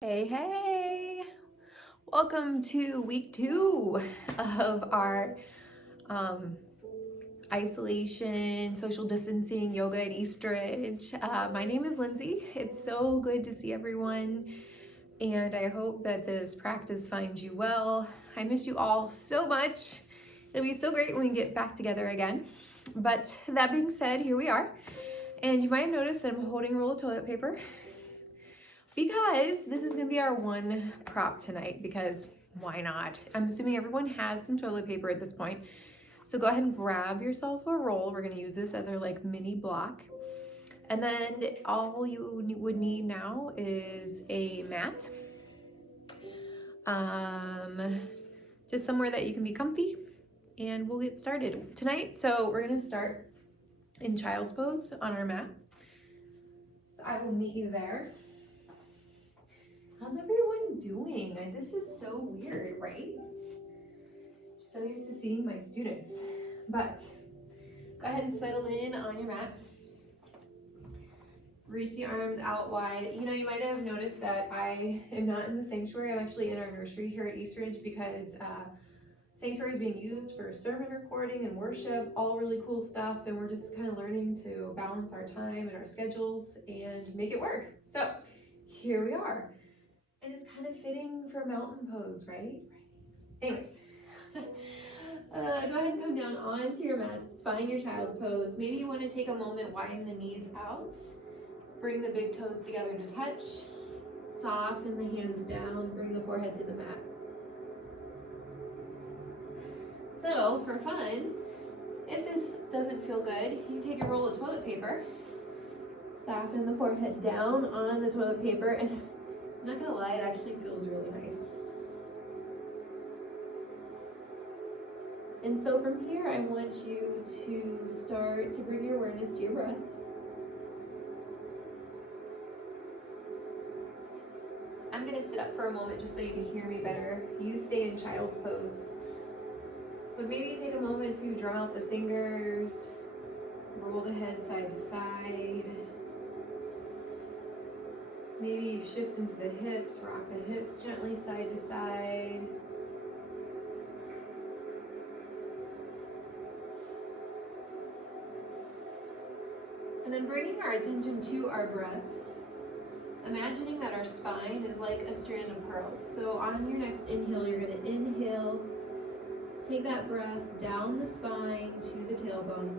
Hey, welcome to week 2 of our um, isolation, social distancing yoga at Eastridge. My name is Lindsay. It's so good to see everyone, and I hope that this practice finds you well. I miss you all so much. It'll be so great when we get back together again. But that being said, here we are. And you might have noticed that I'm holding a roll of toilet paper because this is gonna be our one prop tonight, because why not? I'm assuming everyone has some toilet paper at this point. So go ahead and grab yourself a roll. We're gonna use this as our like mini block. And then all you would need now is a mat. Just somewhere that you can be comfy, and we'll get started tonight. So we're gonna start in child's pose on our mat. So I will meet you there. How's everyone doing? This is so weird, right? So used to seeing my students. But go ahead and settle in on your mat. Reach the arms out wide. You know, you might have noticed that I am not in the sanctuary. I'm actually in our nursery here at Eastridge because sanctuary is being used for sermon recording and worship, all really cool stuff. And we're just kind of learning to balance our time and our schedules and make it work. So here we are. And it's kind of fitting for mountain pose, right? Anyways, go ahead and come down onto your mats. Find your child's pose. Maybe you want to take a moment, widen the knees out. Bring the big toes together to touch. Soften the hands down. Bring the forehead to the mat. So, for fun, if this doesn't feel good, you take a roll of toilet paper. Soften the forehead down on the toilet paper, and I'm not gonna lie, it actually feels really nice. And so from here, I want you to start to bring your awareness to your breath. I'm gonna sit up for a moment just so you can hear me better. You stay in child's pose. But maybe you take a moment to draw out the fingers, roll the head side to side. Maybe you shift into the hips, rock the hips gently side to side. And then bringing our attention to our breath, imagining that our spine is like a strand of pearls. So on your next inhale, you're going to inhale, take that breath down the spine to the tailbone.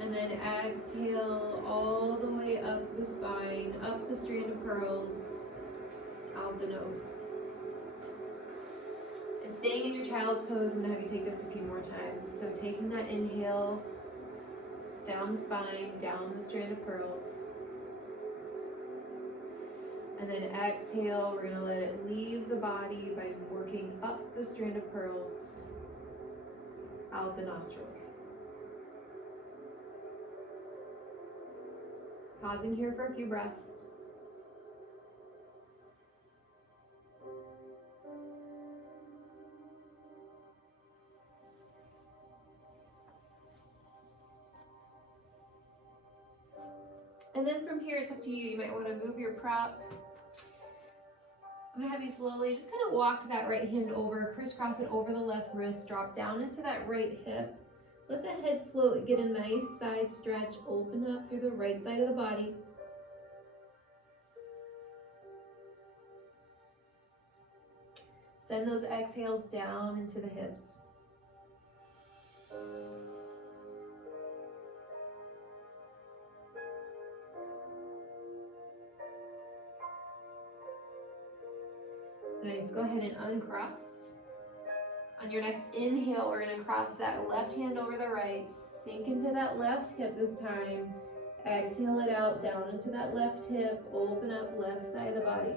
And then exhale all the way up the spine, up the strand of pearls, out the nose. And staying in your child's pose, I'm going to have you take this a few more times. So taking that inhale, down the spine, down the strand of pearls. And then exhale, we're going to let it leave the body by working up the strand of pearls, out the nostrils. Pausing here for a few breaths. And then from here, it's up to you. You might want to move your prop. I'm going to have you slowly just kind of walk that right hand over, crisscross it over the left wrist, drop down into that right hip. Let the head float, get a nice side stretch, open up through the right side of the body. Send those exhales down into the hips. Nice, go ahead and uncross. On your next inhale, we're gonna cross that left hand over the right, sink into that left hip this time. Exhale it out, down into that left hip, open up left side of the body.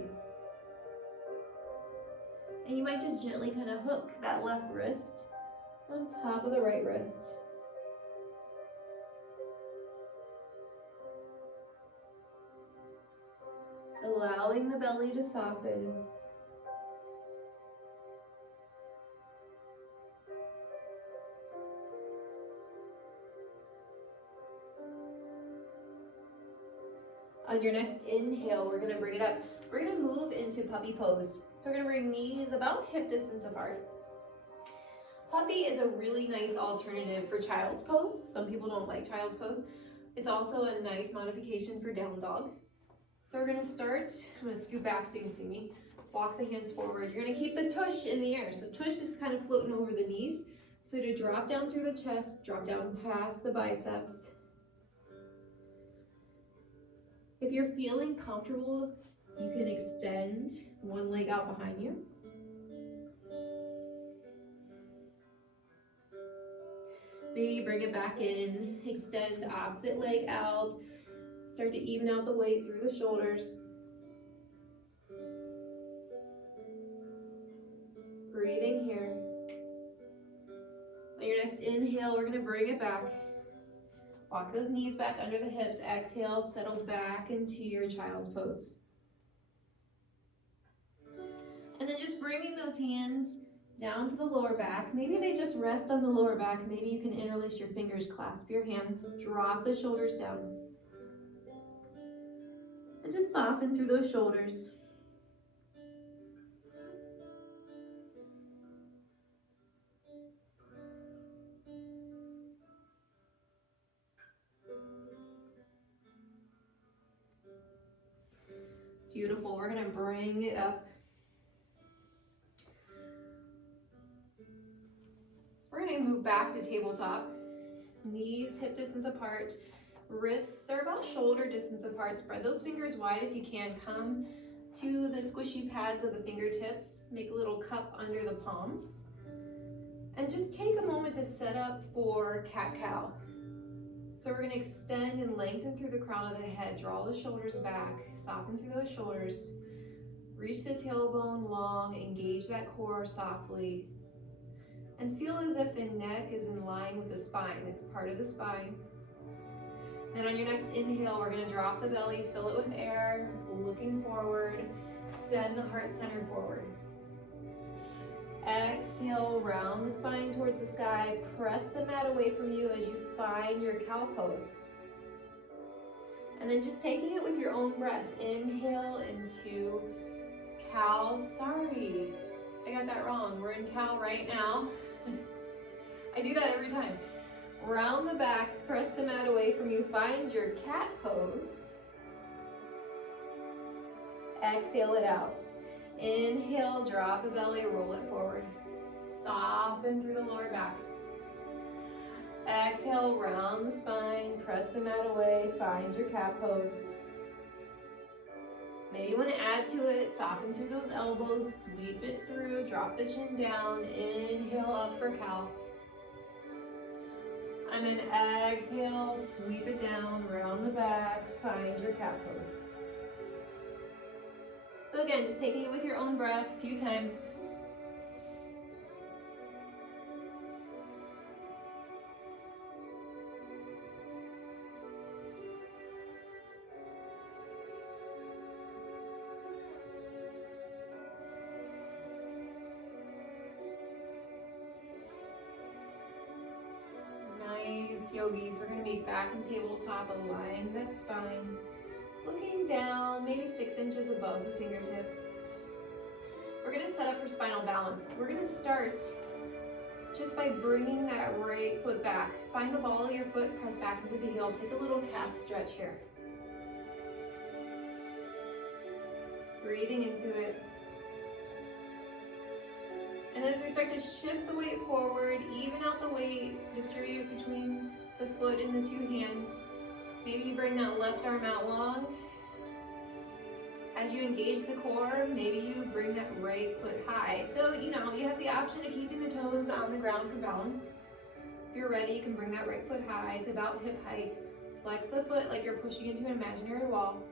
And you might just gently kind of hook that left wrist on top of the right wrist. Allowing the belly to soften. On your next inhale, we're going to bring it up We're gonna move into puppy pose. So we're gonna bring knees about hip distance apart. Puppy is a really nice alternative for child's pose. Some people don't like child's pose. It's also a nice modification for down dog. So we're gonna start, I'm gonna scoot back so you can see me. Walk the hands forward. You're gonna keep the tush in the air. So tush is kind of floating over the knees. So to drop down through the chest, drop down past the biceps. If you're feeling comfortable, you can extend one leg out behind you. Maybe bring it back in, extend opposite leg out, start to even out the weight through the shoulders. Breathing here. On your next inhale, we're gonna bring it back. Walk those knees back under the hips. Exhale, settle back into your child's pose. And then just bringing those hands down to the lower back. Maybe they just rest on the lower back. Maybe you can interlace your fingers, clasp your hands, drop the shoulders down. And just soften through those shoulders. Beautiful. We're gonna bring it up. We're gonna move back to tabletop. Knees hip distance apart. Wrists are about shoulder distance apart. Spread those fingers wide if you can. Come to the squishy pads of the fingertips. Make a little cup under the palms. And just take a moment to set up for cat-cow. So we're gonna extend and lengthen through the crown of the head. Draw the shoulders back. Soften through those shoulders. Reach the tailbone long. Engage that core softly. And feel as if the neck is in line with the spine. It's part of the spine. Then on your next inhale, we're gonna drop the belly, fill it with air, looking forward. Send the heart center forward. Exhale, round the spine towards the sky. Press the mat away from you as you find your cow pose. And then just taking it with your own breath. Inhale into cow. Sorry, I got that wrong. We're in cow right now. I do that every time. Round the back, press the mat away from you. Find your cat pose. Exhale it out. Inhale, drop the belly, roll it forward. Soften through the lower back. Exhale, round the spine, press the mat away, find your cat pose. Maybe you want to add to it, soften through those elbows, sweep it through, drop the chin down, inhale up for cow. And then exhale, sweep it down, round the back, find your cat pose. So again, just taking it with your own breath a few times. Nice, yogis. We're gonna be back in tabletop, align that spine. Looking down, maybe 6 inches above the fingertips. We're gonna set up for spinal balance. We're gonna start just by bringing that right foot back. Find the ball of your foot, press back into the heel. Take a little calf stretch here. Breathing into it. And as we start to shift the weight forward, even out the weight, distribute it between the foot and the 2 hands. Maybe you bring that left arm out long. As you engage the core, maybe you bring that right foot high. So, you have the option of keeping the toes on the ground for balance. If you're ready, you can bring that right foot high to about hip height. Flex the foot like you're pushing into an imaginary wall.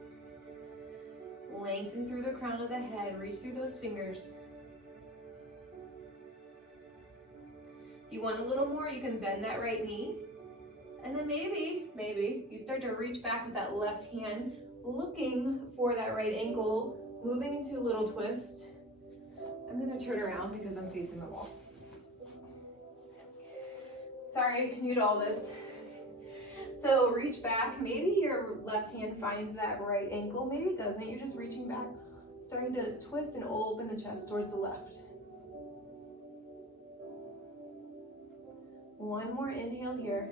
Lengthen through the crown of the head, reach through those fingers. If you want a little more, you can bend that right knee. And then maybe you start to reach back with that left hand, looking for that right ankle, moving into a little twist. I'm gonna turn around because I'm facing the wall. Sorry, new to all this. So reach back, maybe your left hand finds that right ankle, maybe it doesn't, you're just reaching back, Starting to twist and open the chest towards the left. One more inhale here.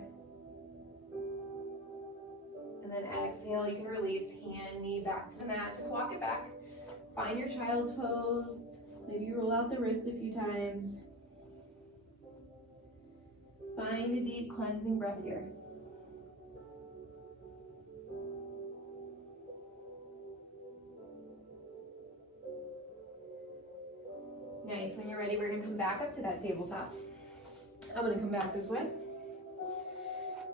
And then exhale, you can release, hand, knee back to the mat. Just walk it back. Find your child's pose. Maybe roll out the wrist a few times. Find a deep cleansing breath here. Nice. When you're ready, we're going to come back up to that tabletop. I'm going to come back this way.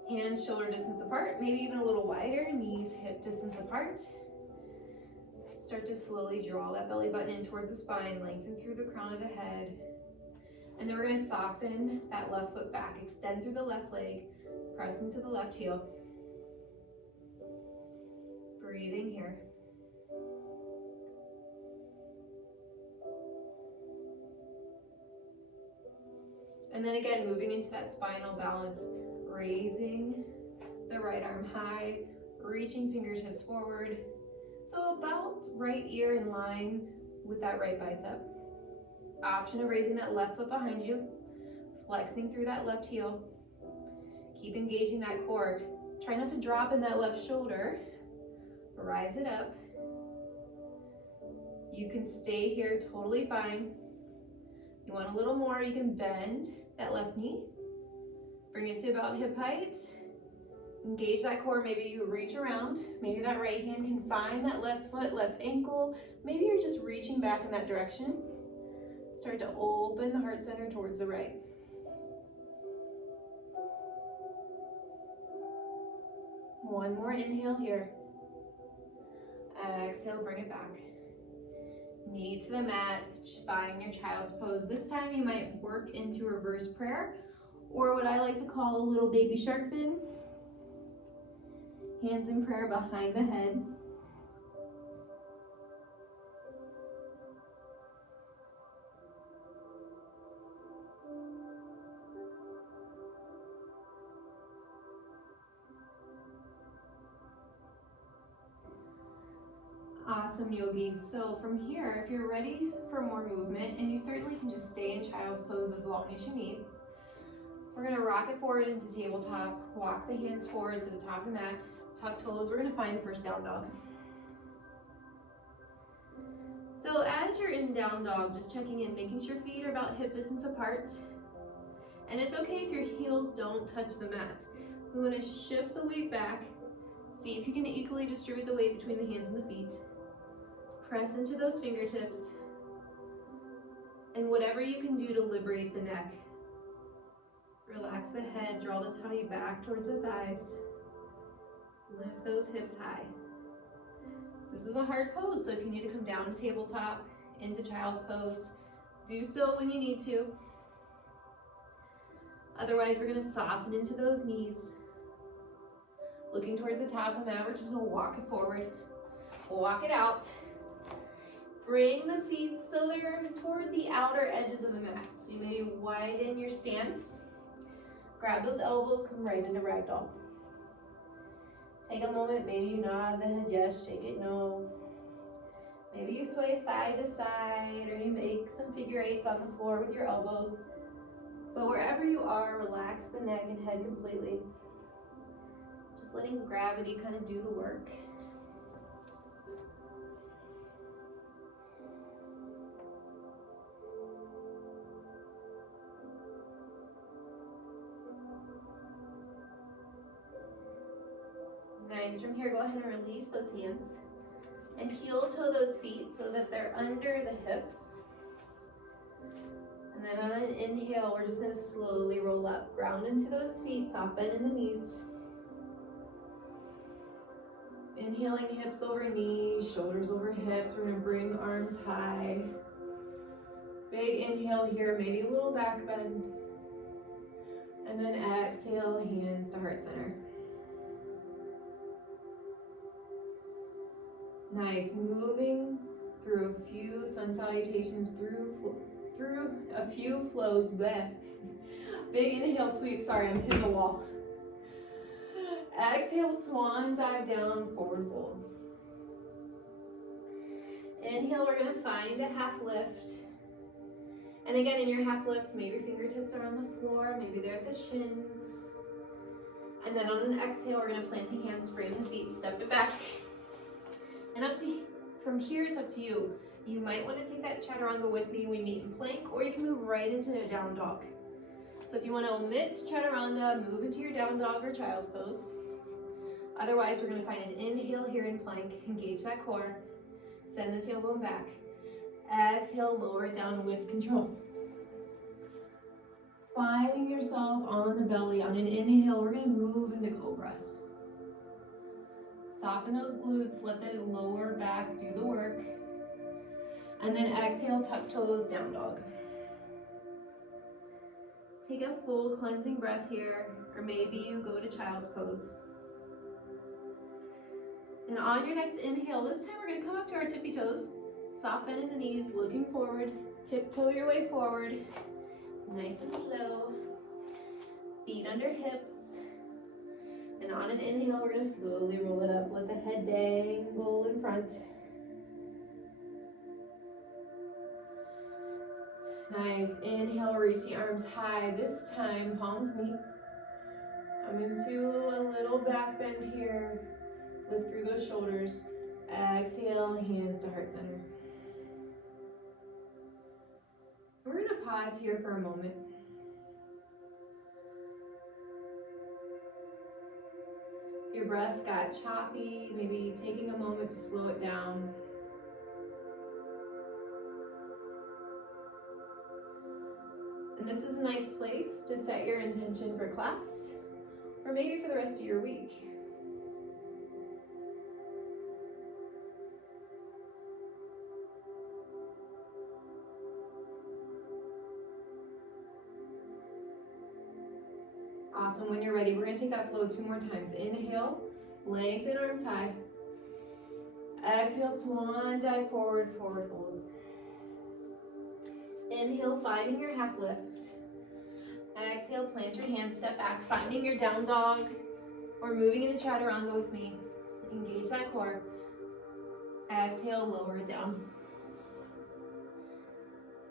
Hands shoulder distance apart, maybe even a little wider, knees hip distance apart. Start to slowly draw that belly button in towards the spine, lengthen through the crown of the head. And then we're going to soften that left foot back, extend through the left leg, press into the left heel. Breathing here. And then again, moving into that spinal balance, raising the right arm high, reaching fingertips forward. So about right ear in line with that right bicep. Option of raising that left foot behind you, flexing through that left heel. Keep engaging that core. Try not to drop in that left shoulder. Rise it up. You can stay here totally fine. You want a little more, you can bend that left knee. Bring it to about hip height. Engage that core. Maybe you reach around. Maybe that right hand can find that left foot, left ankle. Maybe you're just reaching back in that direction. Start to open the heart center towards the right. One more inhale here. Exhale, bring it back. Knee to the mat, find your child's pose. This time you might work into reverse prayer, or what I like to call a little baby shark fin. Hands in prayer behind the head. Awesome, yogis. So from here, if you're ready for more movement, and you certainly can just stay in child's pose as long as you need, we're gonna rock it forward into tabletop, walk the hands forward to the top of the mat, tuck toes. We're gonna find the first down dog. So as you're in down dog, just checking in, making sure feet are about hip distance apart. And it's okay if your heels don't touch the mat. We wanna shift the weight back. See if you can equally distribute the weight between the hands and the feet. Press into those fingertips. And whatever you can do to liberate the neck. Relax the head, draw the tummy back towards the thighs. Lift those hips high. This is a hard pose, so if you need to come down to tabletop, into child's pose, do so when you need to. Otherwise, we're gonna soften into those knees. Looking towards the top of the mat, we're just gonna walk it forward. Walk it out. Bring the feet so they're toward the outer edges of the mat. So you may widen your stance. Grab those elbows, come right into ragdoll. Take a moment, maybe you nod the head yes, shake it no. Maybe you sway side to side, or you make some figure eights on the floor with your elbows. But wherever you are, relax the neck and head completely. Just letting gravity kind of do the work. Nice. From here, go ahead and release those hands and heel toe those feet so that they're under the hips. And then on an inhale, we're just going to slowly roll up. Ground into those feet, soft bend in the knees. Inhaling, hips over knees, shoulders over hips. We're going to bring arms high. Big inhale here, maybe a little back bend. And then exhale, hands to heart center. Nice. Moving through a few sun salutations, through a few flows. Bleh. Big inhale, sweep. Sorry, I'm hitting the wall. Exhale, swan dive down, forward fold. Inhale, we're gonna find a half lift. And again, in your half lift, maybe your fingertips are on the floor, maybe they're at the shins. And then on an exhale, we're gonna plant the hands, frame the feet, step it back. And from here, it's up to you. You might wanna take that chaturanga with me. We meet in plank, or you can move right into a down dog. So if you wanna omit chaturanga, move into your down dog or child's pose. Otherwise, we're gonna find an inhale here in plank, engage that core, send the tailbone back. Exhale, lower it down with control. Finding yourself on the belly. On an inhale, we're gonna move into cobra. Soften those glutes, let the lower back do the work. And then exhale, tuck toes, down dog. Take a full cleansing breath here, or maybe you go to child's pose. And on your next inhale, this time we're gonna come up to our tippy toes. Soft bend in the knees, looking forward. Tiptoe your way forward. Nice and slow. Feet under hips. And on an inhale, we're gonna slowly roll it up. Let the head dangle in front. Nice. Inhale, reach the arms high. This time, palms meet. Come into a little back bend here. Lift through those shoulders. Exhale, hands to heart center. We're gonna pause here for a moment. Your breath got choppy, maybe taking a moment to slow it down. And this is a nice place to set your intention for class, or maybe for the rest of your week. Awesome. When you're ready, we're going to take that flow 2 more times. Inhale, lengthen arms high. Exhale, swan dive forward, forward fold. Inhale, finding your half lift. Exhale, plant your hands, step back, finding your down dog, or moving into chaturanga with me. Engage that core. Exhale, lower it down.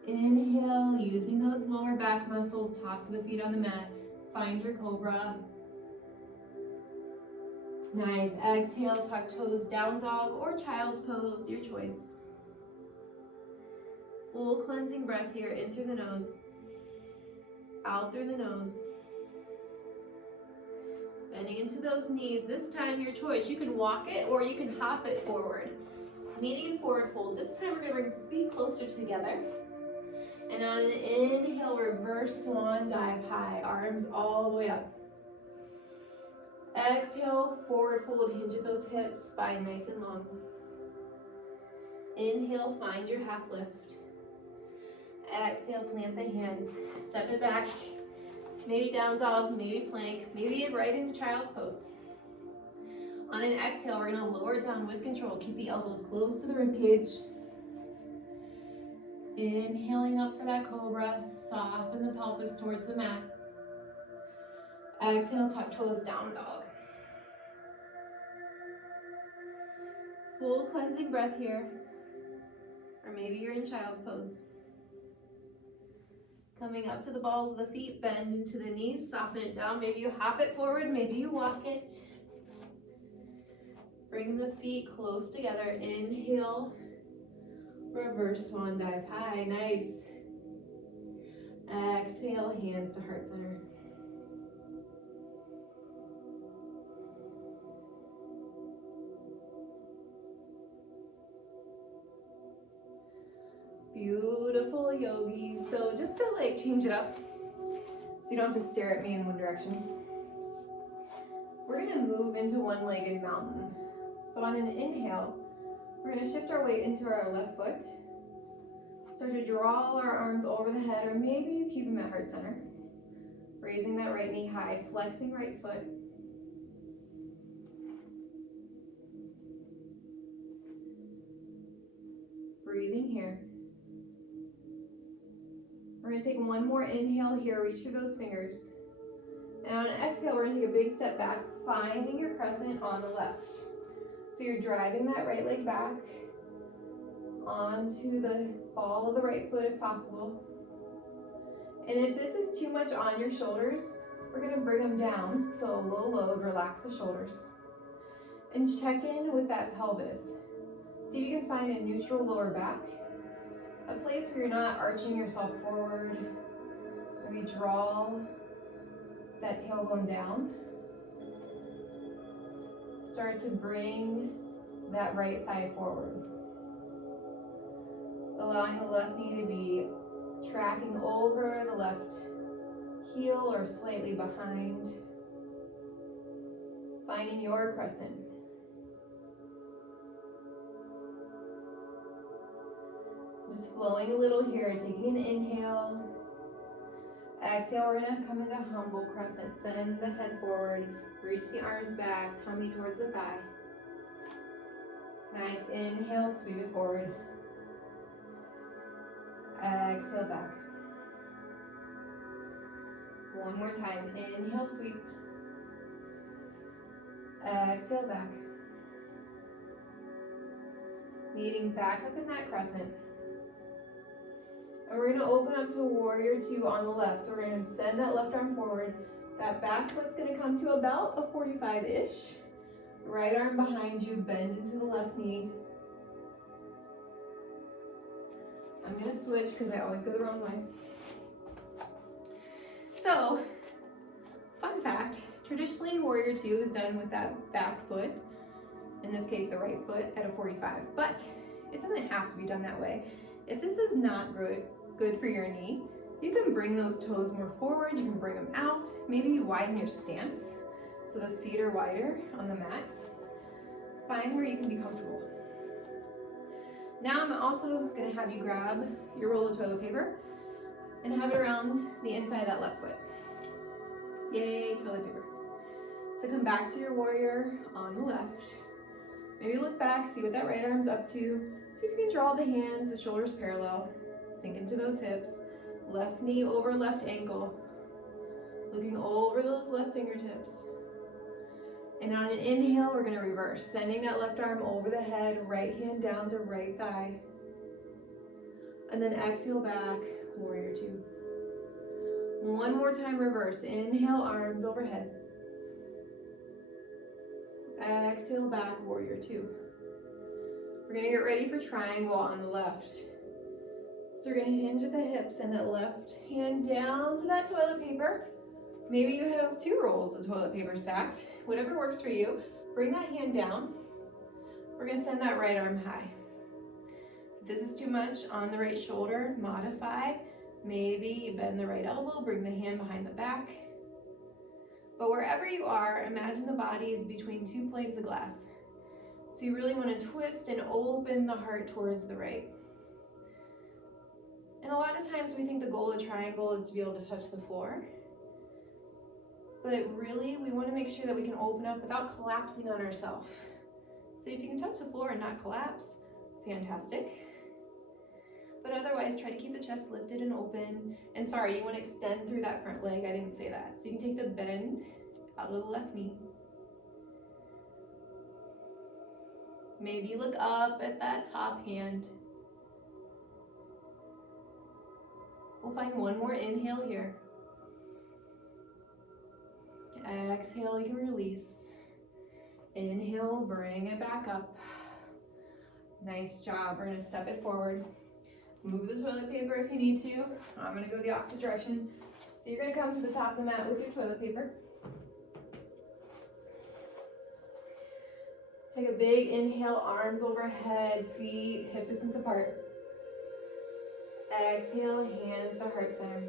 Inhale, using those lower back muscles, tops of the feet on the mat. Find your cobra. Nice. Exhale, tuck toes, down dog or child's pose, your choice. Full cleansing breath here, in through the nose, out through the nose. Bending into those knees. This time, your choice. You can walk it or you can hop it forward. Meeting in forward fold. This time, we're going to bring feet closer together. And on an inhale, reverse swan dive high, arms all the way up. Exhale, forward fold, hinge at those hips, spine nice and long. Inhale, find your half lift. Exhale, plant the hands, step it back. Maybe down dog, maybe plank, maybe right into child's pose. On an exhale, we're gonna lower it down with control. Keep the elbows close to the ribcage. Inhaling up for that cobra, soften the pelvis towards the mat. Exhale, tuck toes, down dog. Full cleansing breath here. Or maybe you're in child's pose. Coming up to the balls of the feet, bend into the knees, soften it down. Maybe you hop it forward, maybe you walk it. Bring the feet close together. Inhale. Reverse swan dive high, nice. Exhale, hands to heart center. Beautiful, yogi. So just to change it up, so you don't have to stare at me in one direction. We're gonna move into one-legged mountain. So on an inhale, we're going to shift our weight into our left foot. Start to draw our arms over the head, or maybe you keep them at heart center. Raising that right knee high, flexing right foot. Breathing here. We're going to take one more inhale here, reach through those fingers. And on an exhale, we're going to take a big step back, finding your crescent on the left. So you're driving that right leg back. onto the ball of the right foot if possible. And if this is too much on your shoulders, we're gonna bring them down. So a low load, relax the shoulders. And check in with that pelvis. See if you can find a neutral lower back, a place where you're not arching yourself forward. Maybe draw that tailbone down. Start to bring that right thigh forward. Allowing the left knee to be tracking over the left heel or slightly behind. Finding your crescent. Just flowing a little here, taking an inhale. Exhale, we're gonna come into humble crescent. Send the head forward, reach the arms back, tummy towards the thigh. Nice, inhale, sweep it forward. Exhale, back. One more time, inhale, sweep. Exhale, back. Meeting back up in that crescent. And we're gonna open up to warrior two on the left. So we're gonna send that left arm forward. That back foot's gonna come to about a 45-ish. Right arm behind you, bend into the left knee. I'm gonna switch because I always go the wrong way. So, fun fact, traditionally warrior two is done with that back foot, in this case the right foot, at a 45, but it doesn't have to be done that way. If this is not good for your knee, you can bring those toes more forward, you can bring them out, maybe you widen your stance so the feet are wider on the mat. Find where you can be comfortable. Now I'm also gonna have you grab your roll of toilet paper and have it around the inside of that left foot. Yay, toilet paper. So come back to your warrior on the left. Maybe look back, see what that right arm's up to. See if you can draw the hands, the shoulders parallel. Sink into those hips. Left knee over left ankle. Looking over those left fingertips. And on an inhale, we're gonna reverse. Sending that left arm over the head, right hand down to right thigh. And then exhale back, warrior two. One more time, reverse. Inhale, arms overhead. Exhale back, warrior two. We're gonna get ready for triangle on the left. So we're gonna hinge at the hips and that left hand down to that toilet paper. Maybe you have 2 rolls of toilet paper stacked. Whatever works for you. Bring that hand down. We're gonna send that right arm high. If this is too much on the right shoulder, modify. Maybe you bend the right elbow, bring the hand behind the back. But wherever you are, imagine the body is between 2 planes of glass. So you really want to twist and open the heart towards the right. And a lot of times we think the goal of triangle is to be able to touch the floor. But really, we want to make sure that we can open up without collapsing on ourselves. So if you can touch the floor and not collapse, fantastic. But otherwise, try to keep the chest lifted and open. And sorry, you want to extend through that front leg. I didn't say that. So you can take the bend out of the left knee. Maybe look up at that top hand. We'll find one more inhale here. Exhale, you can release. Inhale, bring it back up. Nice job. We're gonna step it forward. Move the toilet paper if you need to. I'm gonna go the opposite direction. So you're gonna come to the top of the mat with your toilet paper. Take a big inhale, arms overhead, feet hip distance apart. Exhale, hands to heart center.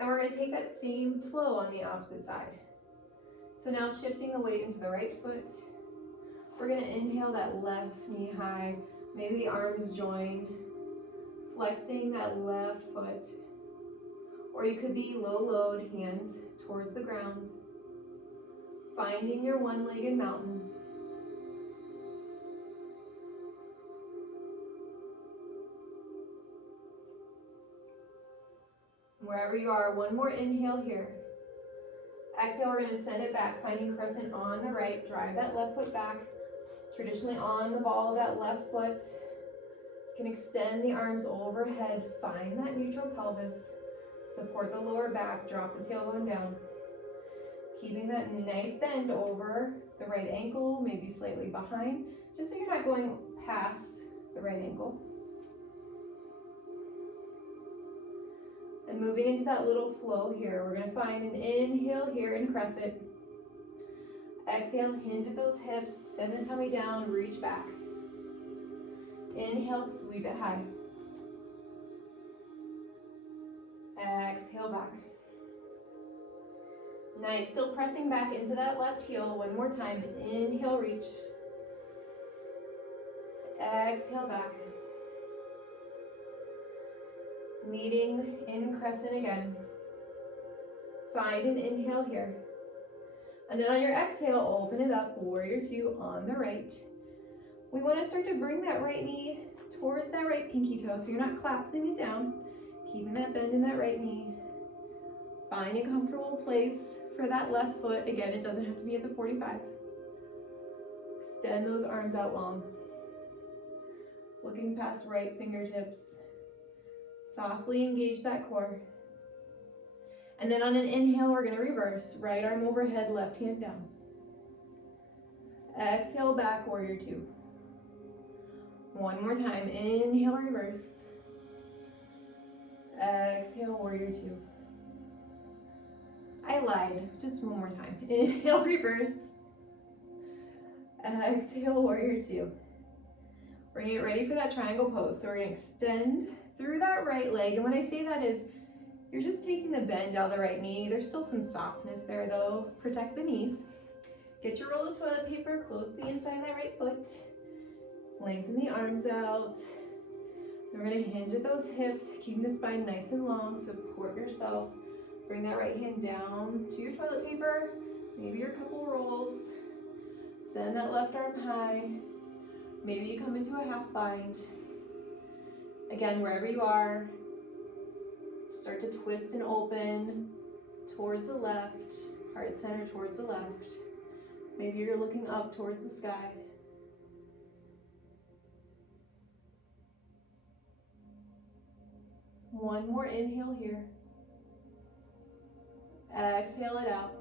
And we're gonna take that same flow on the opposite side. So now shifting the weight into the right foot. We're gonna inhale that left knee high. Maybe the arms join, flexing that left foot. Or you could be low load, hands towards the ground. Finding your one-legged mountain. Wherever you are, one more inhale here. Exhale, we're gonna send it back, finding crescent on the right. Drive that left foot back. Traditionally on the ball of that left foot. You can extend the arms overhead, find that neutral pelvis, support the lower back, drop the tailbone down. Keeping that nice bend over the right ankle, maybe slightly behind, just so you're not going past the right ankle. And moving into that little flow here, we're gonna find an inhale here in crescent. Exhale, hinge at those hips, send the tummy down, reach back. Inhale, sweep it high. Exhale back. Nice, still pressing back into that left heel. One more time, inhale, reach. Exhale back. Meeting in crescent again. Find an inhale here. And then on your exhale, open it up, warrior two on the right. We want to start to bring that right knee towards that right pinky toe, so you're not collapsing it down, keeping that bend in that right knee. Find a comfortable place for that left foot. Again, it doesn't have to be at the 45. Extend those arms out long. Looking past right fingertips. Softly engage that core. And then on an inhale, we're going to reverse. Right arm overhead, left hand down. Exhale back, warrior two. One more time, inhale, reverse. Exhale, warrior two. I lied, just one more time. Inhale, reverse. Exhale, warrior two. We're gonna get ready for that triangle pose. So we're gonna extend through that right leg. And when I say that is, you're just taking the bend out of the right knee. There's still some softness there though. Protect the knees. Get your roll of toilet paper close to the inside of that right foot. Lengthen the arms out. We're gonna hinge at those hips, keeping the spine nice and long. Support yourself. Bring that right hand down to your toilet paper, maybe your couple rolls. Send that left arm high. Maybe you come into a half bind. Again, wherever you are, start to twist and open towards the left, heart center towards the left. Maybe you're looking up towards the sky. One more inhale here. Exhale it out.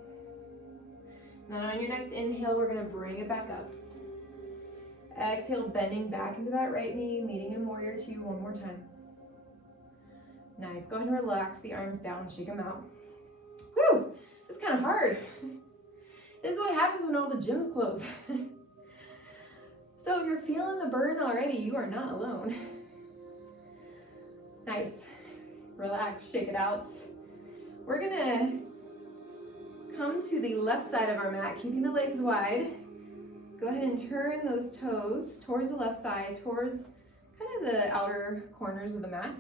Then on your next inhale, we're gonna bring it back up. Exhale, bending back into that right knee, meeting in warrior two one more time. Nice, go ahead and relax the arms down, shake them out. Whew, it's kind of hard. This is what happens when all the gyms close. So if you're feeling the burn already, you are not alone. Nice, relax, shake it out. We're gonna come to the left side of our mat, keeping the legs wide. Go ahead and turn those toes towards the left side, towards kind of the outer corners of the mat.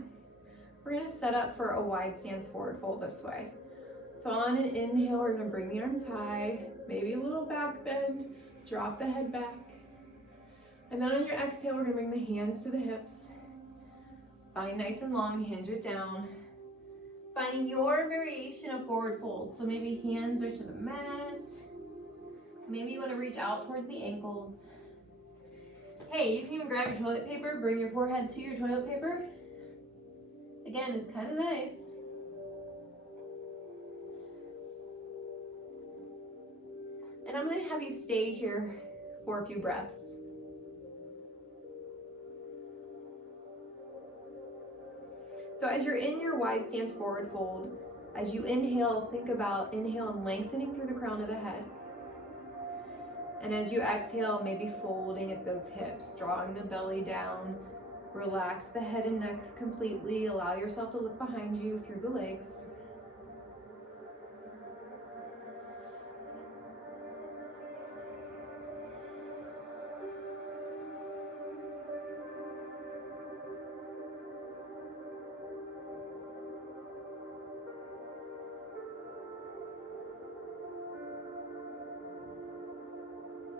We're gonna set up for a wide stance forward fold this way. So on an inhale, we're gonna bring the arms high, maybe a little back bend, drop the head back. And then on your exhale, we're gonna bring the hands to the hips. Spine nice and long, hinge it down. Finding your variation of forward fold. So maybe hands are to the mat. Maybe you want to reach out towards the ankles. Hey, you can even grab your toilet paper, bring your forehead to your toilet paper. Again, it's kind of nice. And I'm going to have you stay here for a few breaths. So as you're in your wide stance forward fold, as you inhale, think about inhale and lengthening through the crown of the head. And as you exhale, maybe folding at those hips, drawing the belly down. Relax the head and neck completely. Allow yourself to look behind you through the legs.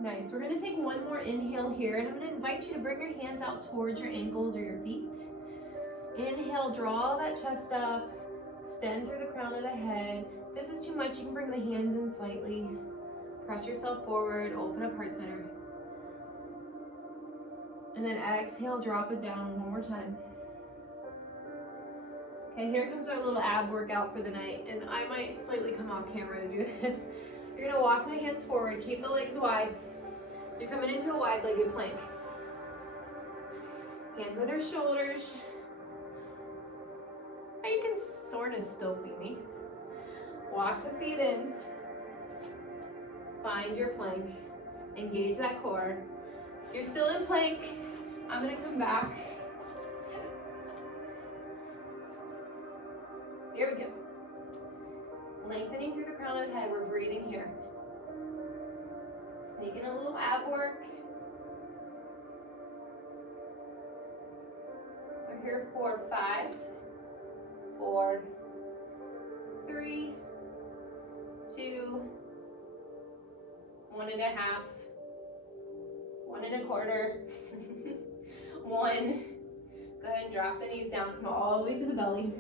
Nice, we're gonna take one more inhale here, and I'm gonna invite you to bring your hands out towards your ankles or your feet. Inhale, draw that chest up, extend through the crown of the head. If this is too much, you can bring the hands in slightly. Press yourself forward, open up heart center. And then exhale, drop it down one more time. Okay, here comes our little ab workout for the night, and I might slightly come off camera to do this. You're gonna walk the hands forward, keep the legs wide. You're coming into a wide-legged plank. Hands under shoulders. Now you can sort of still see me. Walk the feet in. Find your plank. Engage that core. You're still in plank. I'm gonna come back. Here we go. Lengthening through the crown of the head, we're breathing here. Sneak in a little ab work. We're here for 5, 4, 3, 2, 1 and a half, 1 and a quarter, 1. Go ahead and drop the knees down, come all the way to the belly.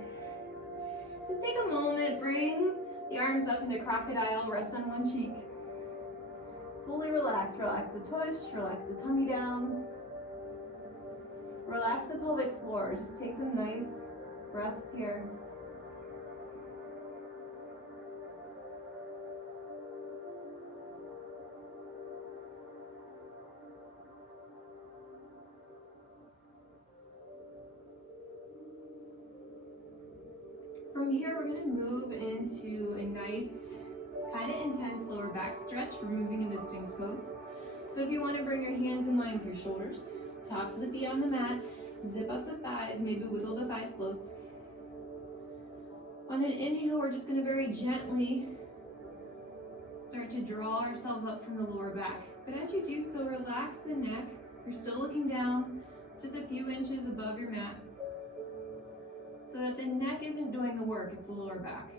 Just take a moment, bring the arms up into crocodile, rest on one cheek. Fully relax, relax the tush, relax the tummy down. Relax the pelvic floor, just take some nice breaths here. From here, we're gonna move into a nice, kind of intense lower back stretch. We're moving into Sphinx pose. So if you want to bring your hands in line with your shoulders, tops of the feet on the mat, zip up the thighs, maybe wiggle the thighs close. On an inhale, we're just gonna very gently start to draw ourselves up from the lower back. But as you do so, relax the neck. You're still looking down, just a few inches above your mat, so that the neck isn't doing the work, it's the lower back.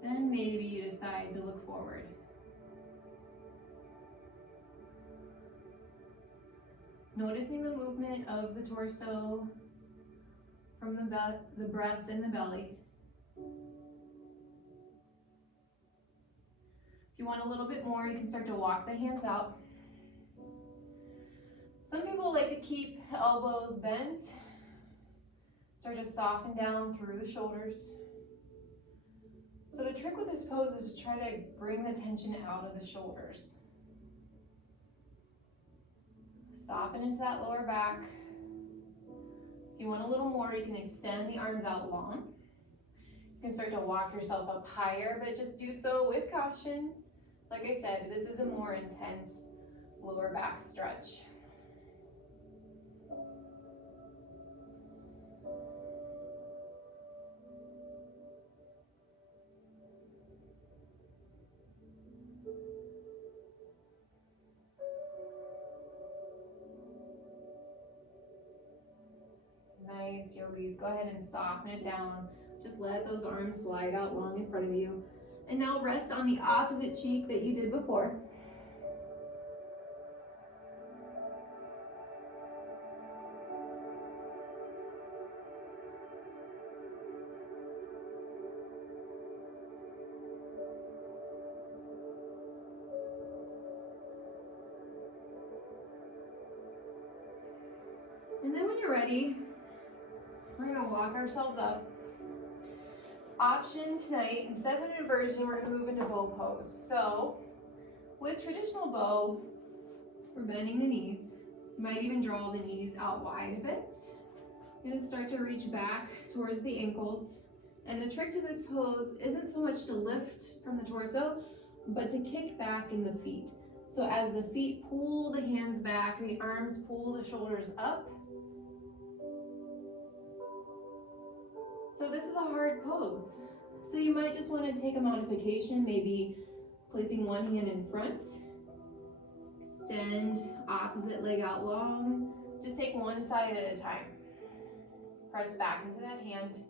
Then maybe you decide to look forward. Noticing the movement of the torso from the breath in the belly. If you want a little bit more, you can start to walk the hands out. Some people like to keep elbows bent. Start to soften down through the shoulders. So the trick with this pose is to try to bring the tension out of the shoulders. Soften into that lower back. If you want a little more, you can extend the arms out long. You can start to walk yourself up higher, but just do so with caution. Like I said, this is a more intense lower back stretch. Nice, yogis. Go ahead and soften it down. Just let those arms slide out long in front of you. And now rest on the opposite cheek that you did before. And then when you're ready, we're gonna walk ourselves up. Option tonight, instead of an inversion, we're gonna move into bow pose. So with traditional bow, we're bending the knees. You might even draw the knees out wide a bit. You're gonna start to reach back towards the ankles. And the trick to this pose isn't so much to lift from the torso, but to kick back in the feet. So as the feet pull the hands back, the arms pull the shoulders up. So this is a hard pose. So you might just want to take a modification, maybe placing one hand in front, extend opposite leg out long. Just take one side at a time. Press back into that hand.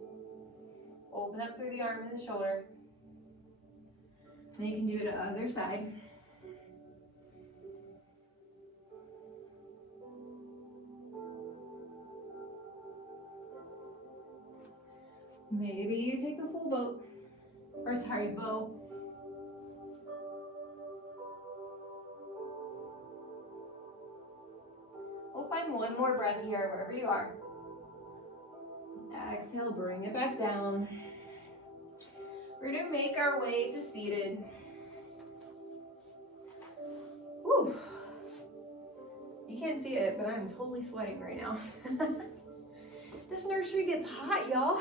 Open up through the arm and the shoulder. Then you can do it to the other side. Maybe you take the full bow. in one more breath here, wherever you are. Exhale, bring it back down. We're gonna make our way to seated. Whew. You can't see it, but I'm totally sweating right now. This nursery gets hot, y'all.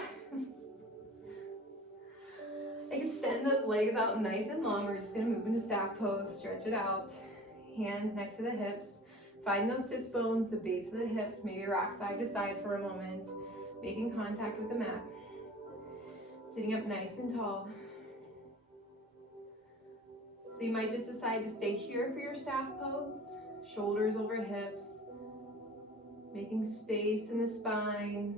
Extend those legs out nice and long. We're just gonna move into staff pose, stretch it out. Hands next to the hips. Find those sits bones, the base of the hips, maybe rock side to side for a moment, making contact with the mat. Sitting up nice and tall. So you might just decide to stay here for your staff pose, shoulders over hips, making space in the spine.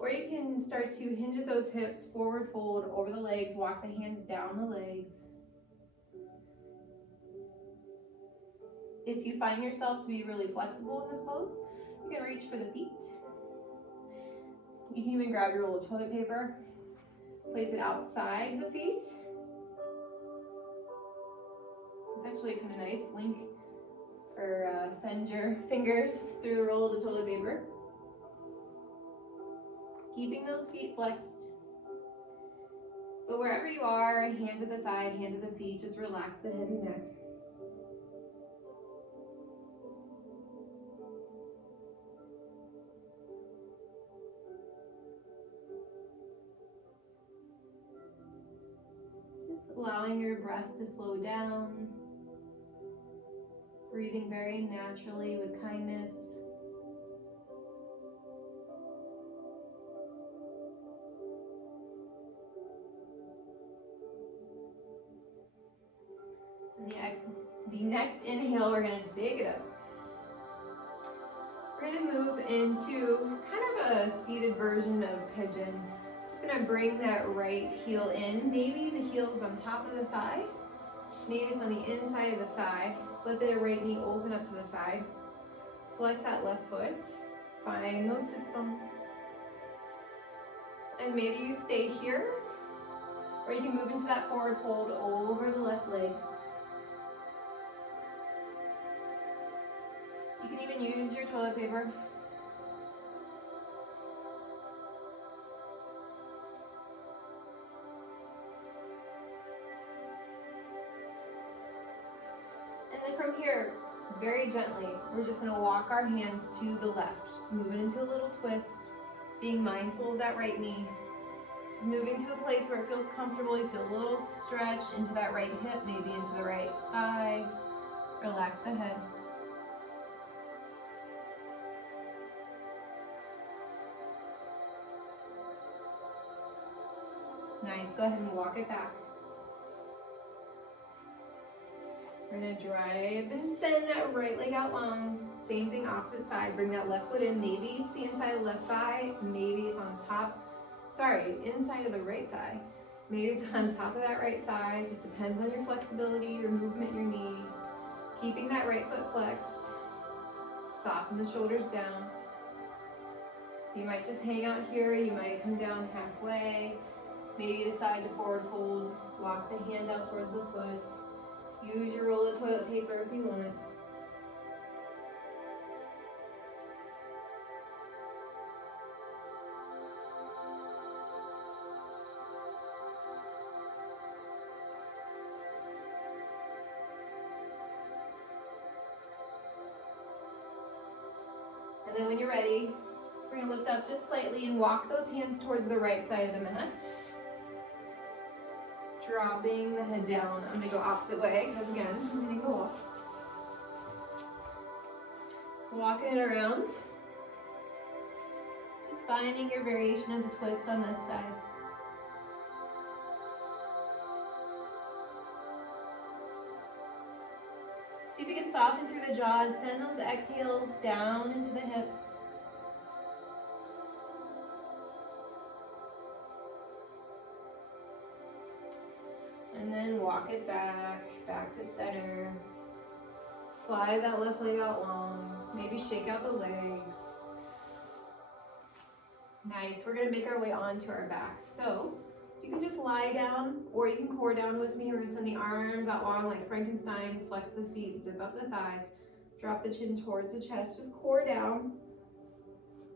Or you can start to hinge at those hips, forward fold over the legs, walk the hands down the legs. If you find yourself to be really flexible in this pose, you can reach for the feet. You can even grab your roll of toilet paper, place it outside the feet. It's actually kind of nice, link or send your fingers through the roll of the toilet paper. Keeping those feet flexed. But wherever you are, hands at the side, hands at the feet, just relax the head and neck. Just allowing your breath to slow down. Breathing very naturally with kindness. The next inhale, we're going to take it up. We're going to move into kind of a seated version of pigeon. Just going to bring that right heel in. Maybe the heel's on top of the thigh. Maybe it's on the inside of the thigh. Let the right knee open up to the side. Flex that left foot. Find those sits bones. And maybe you stay here, or you can move into that forward fold over the left leg. You can even use your toilet paper. And then from here, very gently, we're just gonna walk our hands to the left. Moving into a little twist, being mindful of that right knee. Just moving to a place where it feels comfortable. You feel a little stretch into that right hip, maybe into the right thigh. Relax the head. Nice, go ahead and walk it back. We're gonna drive and send that right leg out long. Same thing, opposite side. Bring that left foot in. Maybe it's the inside of the left thigh. Maybe it's on top, inside of the right thigh. Maybe it's on top of that right thigh. Just depends on your flexibility, your movement, your knee. Keeping that right foot flexed. Soften the shoulders down. You might just hang out here. You might come down halfway. Maybe decide to forward fold, walk the hands out towards the foot. Use your roll of toilet paper if you want. And then when you're ready, we're going to lift up just slightly and walk those hands towards the right side of the mat. Dropping the head down. I'm going to go opposite way because again, I'm going to go up. Walking it around. Just finding your variation of the twist on this side. See if you can soften through the jaw and send those exhales down into the hips. And then walk it back to center. Slide that left leg out long. Maybe shake out the legs. Nice, we're gonna make our way onto our backs. So you can just lie down or you can core down with me. We're gonna send the arms out long like Frankenstein, flex the feet, zip up the thighs. Drop the chin towards the chest, just core down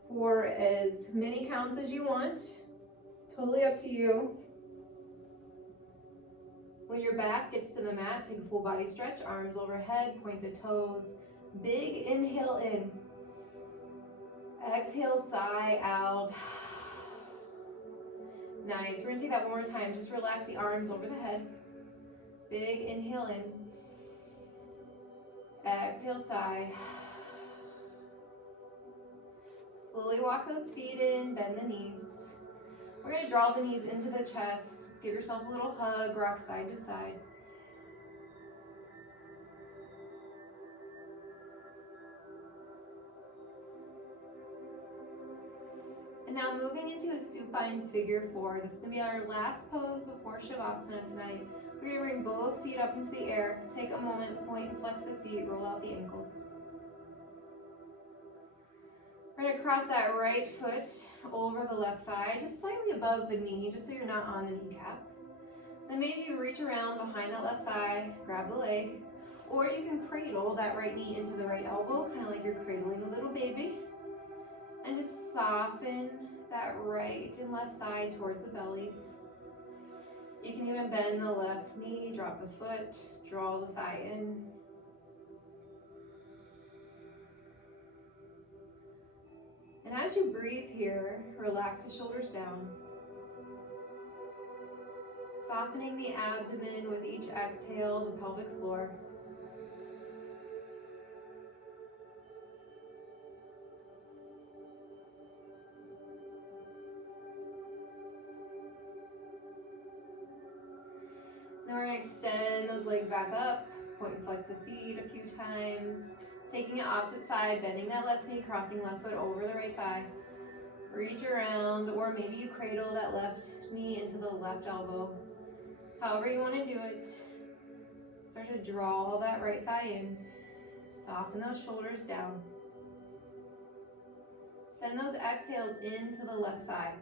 for as many counts as you want. Totally up to you. When your back gets to the mat, take a full body stretch, arms overhead, point the toes. Big inhale in. Exhale, sigh out. Nice. We're gonna take that one more time. Just relax the arms over the head. Big inhale in. Exhale, sigh. Slowly walk those feet in, bend the knees. We're gonna draw the knees into the chest. Give yourself a little hug, rock side to side. And now moving into a supine figure four. This is gonna be our last pose before Shavasana tonight. We're gonna bring both feet up into the air. Take a moment, point and flex the feet, roll out the ankles. We're gonna cross that right foot over the left thigh, just slightly above the knee, just so you're not on the kneecap. Then maybe you reach around behind that left thigh, grab the leg, or you can cradle that right knee into the right elbow, kind of like you're cradling a little baby. And just soften that right and left thigh towards the belly. You can even bend the left knee, drop the foot, draw the thigh in. And as you breathe here, relax the shoulders down. Softening the abdomen with each exhale, the pelvic floor. Then we're going to extend those legs back up, point and flex the feet a few times. Taking it opposite side, bending that left knee, crossing left foot over the right thigh. Reach around, or maybe you cradle that left knee into the left elbow. However you want to do it. Start to draw that right thigh in. Soften those shoulders down. Send those exhales into the left thigh.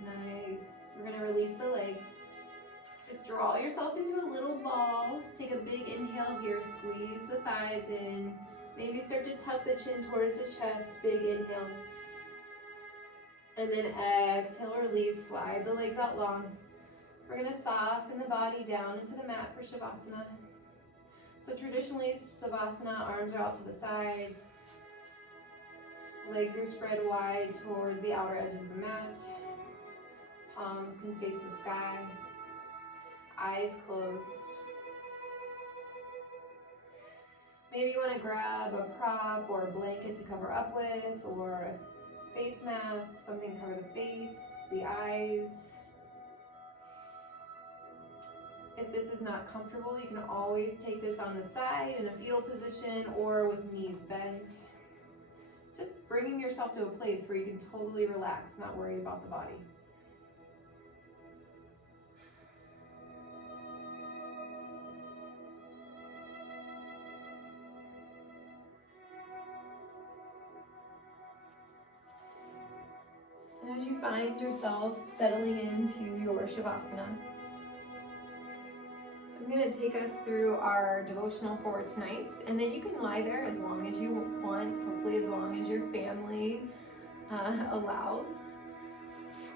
Nice. We're going to release the legs. Just draw yourself into a little ball. Take a big inhale here. Squeeze the thighs in. Maybe start to tuck the chin towards the chest. Big inhale. And then exhale, release. Slide the legs out long. We're going to soften the body down into the mat for Shavasana. So traditionally, Savasana, arms are out to the sides. Legs are spread wide towards the outer edges of the mat. Palms can face the sky. Eyes closed. Maybe you want to grab a prop or a blanket to cover up with, or a face mask, something to cover the face, the eyes. If this is not comfortable, you can always take this on the side in a fetal position or with knees bent. Just bringing yourself to a place where you can totally relax, not worry about the body. And as you find yourself settling into your Shavasana, I'm going to take us through our devotional for tonight, and then you can lie there as long as you want, hopefully as long as your family allows.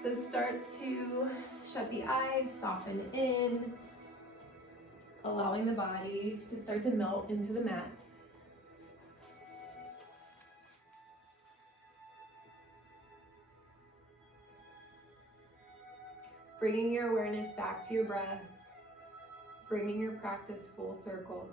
So start to shut the eyes, soften in, allowing the body to start to melt into the mat. Bringing your awareness back to your breath, bringing your practice full circle.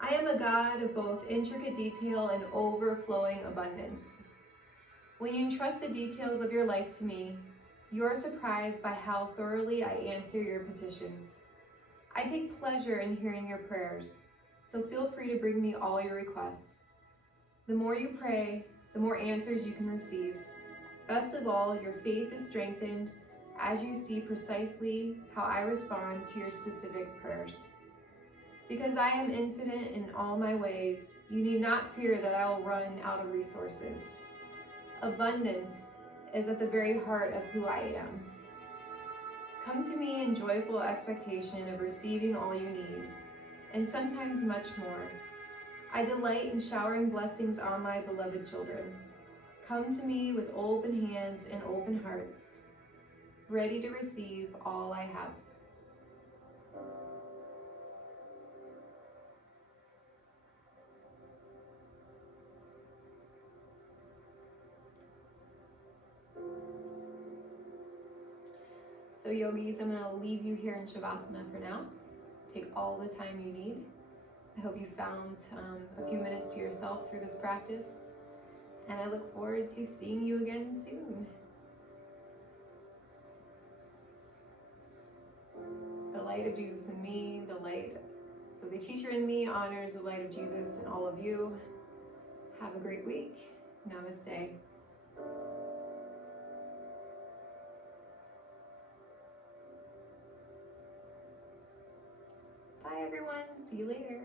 I am a God of both intricate detail and overflowing abundance. When you entrust the details of your life to me, you are surprised by how thoroughly I answer your petitions. I take pleasure in hearing your prayers, so feel free to bring me all your requests. The more you pray, the more answers you can receive. Best of all, your faith is strengthened as you see precisely how I respond to your specific prayers. Because I am infinite in all my ways, you need not fear that I will run out of resources. Abundance is at the very heart of who I am. Come to me in joyful expectation of receiving all you need, and sometimes much more. I delight in showering blessings on my beloved children. Come to me with open hands and open hearts, ready to receive all I have. So yogis, I'm going to leave you here in Shavasana for now. Take all the time you need. I hope you found a few minutes to yourself through this practice, and I look forward to seeing you again soon. The light of Jesus in me, the light of the teacher in me honors the light of Jesus in all of you. Have a great week. Namaste. Bye everyone. See you later.